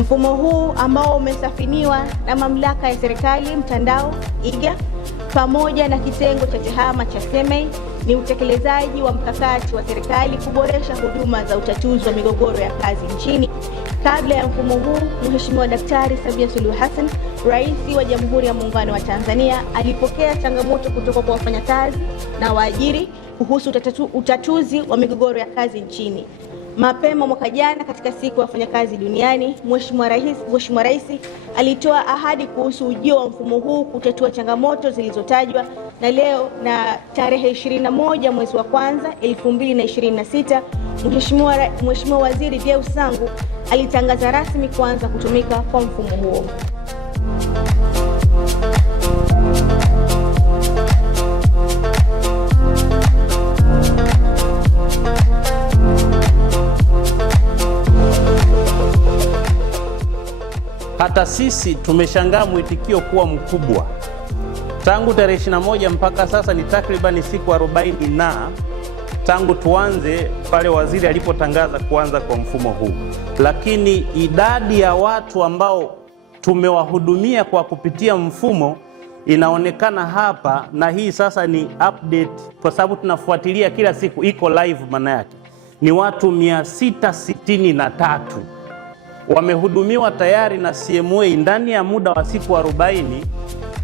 Mfumo huu ambao umesafiniwa na mamlaka ya serikali mtandao IGA pamoja na kitengo cha TEHAMA cha SEMEI ni utekelezaji wa mkakati wa serikali kuboresha huduma za utatuzi wa migogoro ya kazi nchini. Kabla ya mfumo huu, Mheshimiwa Daktari Samia Suluhu Hassan, Rais wa Jamhuri ya Muungano wa Tanzania, alipokea changamoto kutoka kwa wafanyakazi na waajiri kuhusu utatuzi wa migogoro ya kazi nchini. Mapema mwaka jana katika siku ya wafanyakazi duniani, Mheshimiwa Rais alitoa ahadi kuhusu ujio wa mfumo huu kutatua changamoto zilizotajwa, na leo na tarehe 21 mwezi wa kwanza 2026, Mheshimiwa Waziri Deus Sangu alitangaza rasmi kuanza kutumika kwa mfumo huo. Hata sisi tumeshangaa mwitikio kuwa mkubwa. Tangu tarehe 21 mpaka sasa ni takribani siku 40 na tangu tuanze pale waziri alipotangaza kuanza kwa mfumo huu. Lakini idadi ya watu ambao tumewahudumia kwa kupitia mfumo inaonekana hapa, na hii sasa ni update kwa sababu tunafuatilia kila siku, iko live. Maana yake ni watu 663 wamehudumiwa tayari na CMA ndani ya muda wa siku 40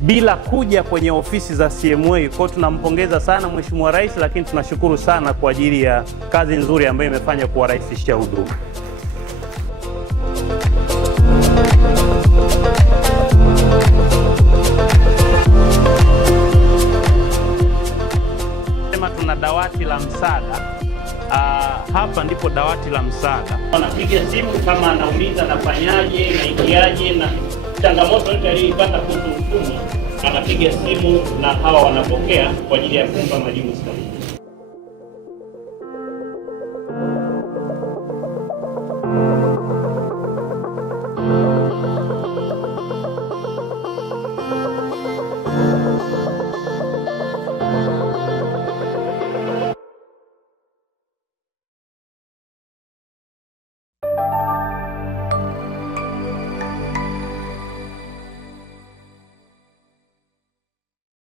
bila kuja kwenye ofisi za CMA. Kwa tunampongeza sana Mheshimiwa Rais, lakini tunashukuru sana kwa ajili ya kazi nzuri ambayo imefanya kuwarahisishia huduma. Sema tuna dawati la msaada. Hapa ndipo dawati la msaada. Anapiga simu kama anauliza nafanyaje, naingiaje, na changamoto yote aliyoipata kuhusu mfumo, anapiga simu na hawa wanapokea kwa ajili ya kumpa majibu sahihi.